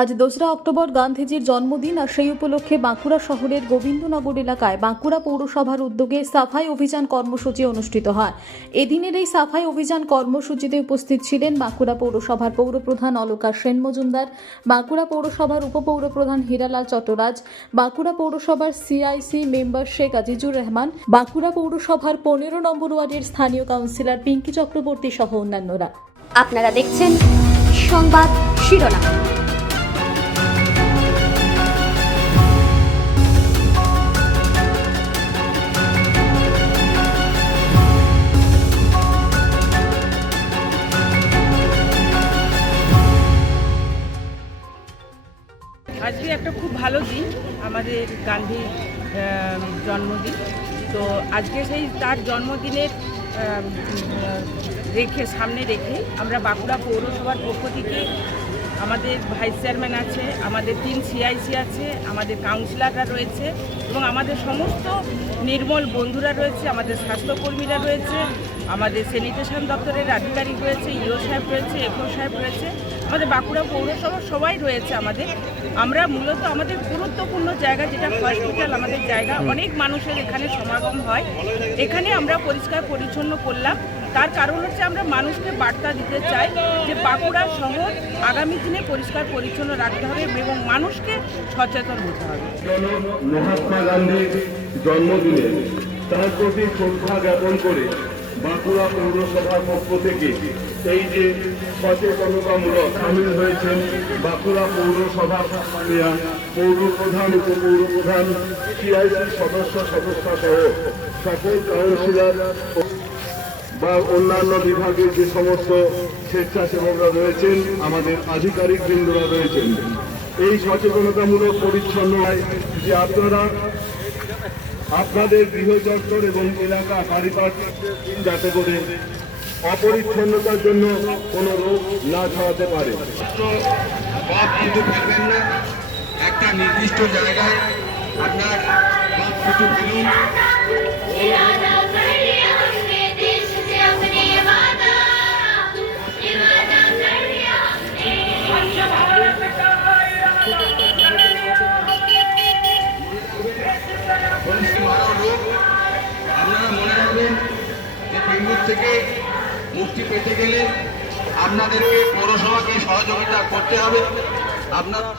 আজ দোসরা অক্টোবর গান্ধীজির জন্মদিন আর সেই উপলক্ষে বাঁকুড়া শহরের গোবিন্দনগর এলাকায় বাঁকুড়া পৌরসভার উদ্যোগে সাফাই অভিযান কর্মসূচি অনুষ্ঠিত হয়। এদিনের এই সাফাই অভিযান কর্মসূচিতে উপস্থিত ছিলেন বাঁকুড়া পৌরসভার পৌরপ্রধান অলকা সেন মজুমদার, বাঁকুড়া পৌরসভার উপপৌরপ্রধান হীরালাল চট্টরাজ, বাঁকুড়া পৌরসভার সিআইসি মেম্বার শেখ আজিজুর রহমান, বাঁকুড়া পৌরসভার পনেরো নম্বর ওয়ার্ডের স্থানীয় কাউন্সিলর পিঙ্কি চক্রবর্তী সহ অন্যান্যরা। আপনারা দেখছেন সংবাদ শিরোনাম। আজকে একটা খুব ভালো দিন, আমাদের গান্ধীর জন্মদিন। তো আজকে সেই তার জন্মদিনের রেখে, সামনে রেখে আমরা বাঁকুড়া পৌরসভার পক্ষ থেকে আমাদের ভাইস চেয়ারম্যান আছে, আমাদের তিন সিআইসি আছে, আমাদের কাউন্সিলররা রয়েছে এবং আমাদের সমস্ত নির্মল বন্ধুরা রয়েছে, আমাদের স্বাস্থ্যকর্মীরা রয়েছে, আমাদের স্যানিটেশন দপ্তরের আধিকারিক রয়েছে, ইও সাহেব রয়েছে, এফও সাহেব রয়েছে। আমাদের বাঁকুড়া পৌরসভার সবাই রয়েছে আমাদের। আমরা মূলত আমাদের গুরুত্বপূর্ণ জায়গা যেটা হসপিটাল আমাদের জায়গা অনেক মানুষের এখানে সমাগম হয়। এখানে আমরা পরিষ্কার পরিচ্ছন্ন করলাম। তার কারণ হচ্ছে আমরা মানুষকে বার্তা দিতে চাই যে বাঁকুড়া শহর আগামী দিনে পরিষ্কার পরিচ্ছন্ন রাখতে হবে এবং মানুষকে সচেতন হতে হবে। মহাত্মা গান্ধীর জন্মদিনে তার প্রতি শ্রদ্ধা জ্ঞাপন করে বাঁকুড়া পৌরসভার পক্ষ থেকে এই যে সচেতনতামূলক সামিল হয়েছেন বাঁকুড়া পৌরসভার পৌর প্রধান উপপৌর প্রধান সিআইসি সদস্য সদস্যা সহ সকল কাউন্সিলর বা অন্যান্য বিভাগের যে সমস্ত স্বেচ্ছাসেবকরা রয়েছেন, আমাদের আধিকারিক বৃন্দরা রয়েছেন। এই সচেতনতামূলক পরিচ্ছন্নতায় যে আপনারা আপনাদের গৃহচত্বর এবং এলাকা পারিপার্শ্বিক যাতে করে অপরিচ্ছন্নতার জন্য কোনো রোগ না ছড়াতে পারে। না। একটা নির্দিষ্ট জায়গায় আপনার কিছু থেকে মুক্তি পেতে গেলে আপনাদেরকে পৌরসভাকে সহযোগিতা করতে হবে। আপনারা